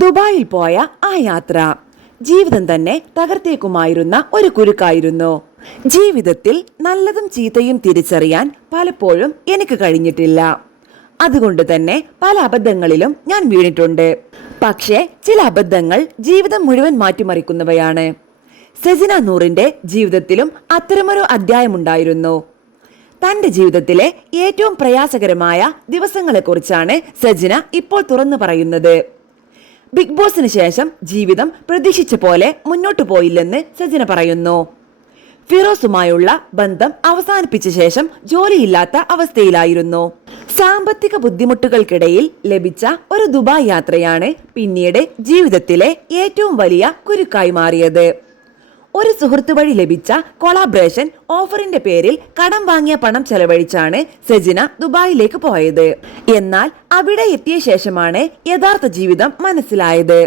ദുബായിൽ പോയ ആ യാത്ര ജീവിതം തന്നെ തകർത്തേക്കുമായിരുന്ന ഒരു കുരുക്കായിരുന്നു. ജീവിതത്തിൽ നല്ലതും ചീത്തയും തിരിച്ചറിയാൻ പലപ്പോഴും എനിക്ക് കഴിഞ്ഞിട്ടില്ല. അതുകൊണ്ട് തന്നെ പല അബദ്ധങ്ങളിലും ഞാൻ വീണിട്ടുണ്ട്. പക്ഷേ ചില അബദ്ധങ്ങൾ ജീവിതം മുഴുവൻ മാറ്റിമറിക്കുന്നവയാണ്. സെജിന നൂറിന്റെ ജീവിതത്തിലും അത്തരമൊരു അധ്യായമുണ്ടായിരുന്നു. തന്റെ ജീവിതത്തിലെ ഏറ്റവും പ്രയാസകരമായ ദിവസങ്ങളെക്കുറിച്ചാണ് സെജിന ഇപ്പോൾ തുറന്നു പറയുന്നത്. ബിഗ് ബോസിന് ശേഷം ജീവിതം പ്രതീക്ഷിച്ച പോലെ മുന്നോട്ടു പോയില്ലെന്ന് സെജിന പറയുന്നു. ഫിറോസുമായുള്ള ബന്ധം അവസാനിപ്പിച്ച ശേഷം ജോലിയില്ലാത്ത അവസ്ഥയിലായിരുന്നു. സാമ്പത്തിക ബുദ്ധിമുട്ടുകൾക്കിടയിൽ ലഭിച്ച ഒരു ദുബായ് യാത്രയാണ് പിന്നീട് ജീവിതത്തിലെ ഏറ്റവും വലിയ കുരുക്കായി മാറിയത്. ഒരു സുഹൃത്ത് വഴി ലഭിച്ച കൊളാബറേഷൻ ഓഫറിന്റെ പേരിൽ കടം വാങ്ങിയ പണം ചെലവഴിച്ചാണ് സെജിന ദുബായിലേക്ക് പോയത്. എന്നാൽ അവിടെ എത്തിയ ശേഷമാണ് യഥാർത്ഥ ജീവിതം മനസ്സിലായത്.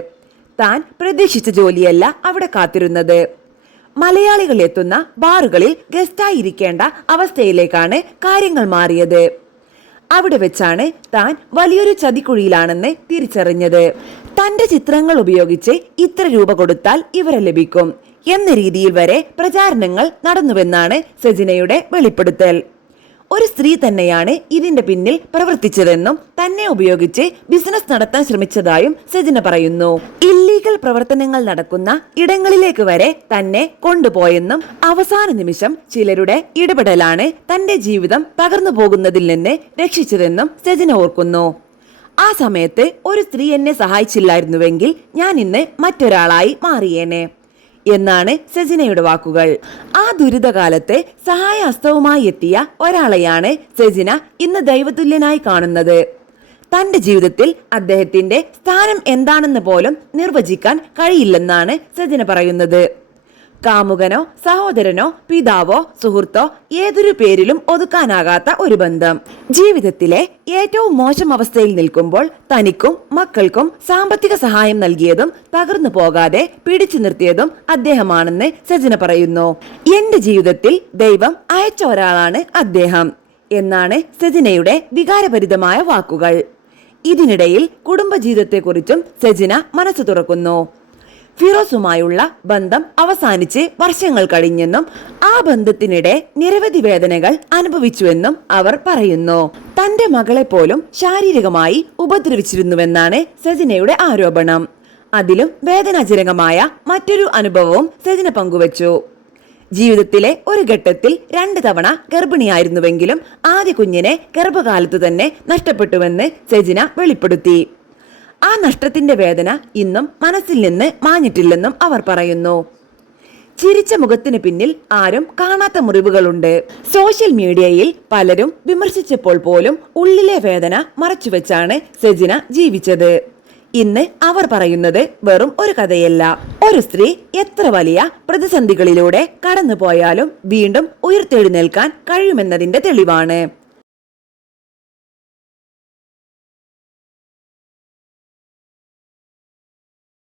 താൻ പ്രതീക്ഷിച്ച ജോലിയല്ല അവിടെ കാത്തിരുന്നത്. മലയാളികൾ എത്തുന്ന ബാറുകളിൽ ഗസ്റ്റായി ഇരിക്കേണ്ട അവസ്ഥയിലേക്കാണ് കാര്യങ്ങൾ മാറിയത്. അവിടെ വെച്ചാണ് താൻ വലിയൊരു ചതിക്കുഴിയിലാണെന്ന് തിരിച്ചറിഞ്ഞത്. തന്റെ ചിത്രങ്ങൾ ഉപയോഗിച്ച് ഇത്ര രൂപ കൊടുത്താൽ ഇവരെ ലഭിക്കും എന്ന രീതിയിൽ വരെ പ്രചാരണങ്ങൾ നടന്നുവെന്നാണ് സെജിനയുടെ വെളിപ്പെടുത്തൽ. ഒരു സ്ത്രീ തന്നെയാണ് ഇതിന്റെ പിന്നിൽ പ്രവർത്തിച്ചതെന്നും തന്നെ ഉപയോഗിച്ച് ബിസിനസ് നടത്താൻ ശ്രമിച്ചതായും സെജിന പറയുന്നു. ഇല്ലീഗൽ പ്രവർത്തനങ്ങൾ നടക്കുന്ന ഇടങ്ങളിലേക്ക് വരെ തന്നെ കൊണ്ടുപോയെന്നും അവസാന നിമിഷം ചിലരുടെ ഇടപെടലാണ് തന്റെ ജീവിതം തകർന്നു പോകുന്നതിൽ നിന്ന് രക്ഷിച്ചതെന്നും സെജിന ഓർക്കുന്നു. ആ സമയത്ത് ഒരു സ്ത്രീ എന്നെ സഹായിച്ചില്ലായിരുന്നുവെങ്കിൽ ഞാൻ ഇന്ന് മറ്റൊരാളായി മാറിയേനെ എന്നാണ് സെജിനയുടെ വാക്കുകൾ. ആ ദുരിതകാലത്ത് സഹായഹസ്തവുമായി എത്തിയ ഒരാളെയാണ് സെജിന ഇന്ന് ദൈവതുല്യനായി കാണുന്നത്. തന്റെ ജീവിതത്തിൽ അദ്ദേഹത്തിന്റെ സ്ഥാനം എന്താണെന്ന് പോലും നിർവചിക്കാൻ കഴിയില്ലെന്നാണ് സെജിന പറയുന്നത്. കാമുകനോ സഹോദരനോ പിതാവോ സുഹൃത്തോ ഏതൊരു പേരിലും ഒതുക്കാനാകാത്ത ഒരു ബന്ധം. ജീവിതത്തിലെ ഏറ്റവും മോശം അവസ്ഥയിൽ നിൽക്കുമ്പോൾ തനിക്കും മക്കൾക്കും സാമ്പത്തിക സഹായം നൽകിയതും തകർന്നു പോകാതെ പിടിച്ചു നിർത്തിയതും അദ്ദേഹമാണെന്ന് സെജിന പറയുന്നു. എന്റെ ജീവിതത്തിൽ ദൈവം അയച്ച ഒരാളാണ് അദ്ദേഹം എന്നാണ് സെജിനയുടെ വികാരഭരിതമായ വാക്കുകൾ. ഇതിനിടയിൽ കുടുംബജീവിതത്തെക്കുറിച്ചും സെജിന മനസ്സ് തുറക്കുന്നു. ഫിറോസുമായുള്ള ബന്ധം അവസാനിച്ച് വർഷങ്ങൾ കഴിഞ്ഞെന്നും ആ ബന്ധത്തിനിടെ നിരവധി വേദനകൾ അനുഭവിച്ചുവെന്നും അവർ പറയുന്നു. തന്റെ മകളെ പോലും ശാരീരികമായി ഉപദ്രവിച്ചിരുന്നുവെന്നാണ് സെജിനയുടെ ആരോപണം. അതിലും വേദനാജനകമായ മറ്റൊരു അനുഭവവും സെജിന പങ്കുവച്ചു. ജീവിതത്തിലെ ഒരു ഘട്ടത്തിൽ 2 തവണ ഗർഭിണിയായിരുന്നുവെങ്കിലും ആദ്യ കുഞ്ഞിനെ ഗർഭകാലത്തു തന്നെ നഷ്ടപ്പെട്ടുവെന്ന് സെജിന വെളിപ്പെടുത്തി. ആ നഷ്ടത്തിന്റെ വേദന ഇന്നും മനസ്സിൽ നിന്ന് മാഞ്ഞിട്ടില്ലെന്നും അവർ പറയുന്നു. ചിരിച്ച മുഖത്തിന് പിന്നിൽ ആരും കാണാത്ത മുറിവുകളുണ്ട്. സോഷ്യൽ മീഡിയയിൽ പലരും വിമർശിച്ചപ്പോൾ പോലും ഉള്ളിലെ വേദന മറച്ചുവെച്ചാണ് സെജിന ജീവിച്ചത്. ഇന്ന് അവർ പറയുന്നത് വെറും ഒരു കഥയല്ല. ഒരു സ്ത്രീ എത്ര വലിയ പ്രതിസന്ധികളിലൂടെ കടന്നുപോയാലും വീണ്ടും ഉയർത്തെഴുന്നേൽക്കാൻ കഴിയുമെന്നതിന്റെ തെളിവാണ്.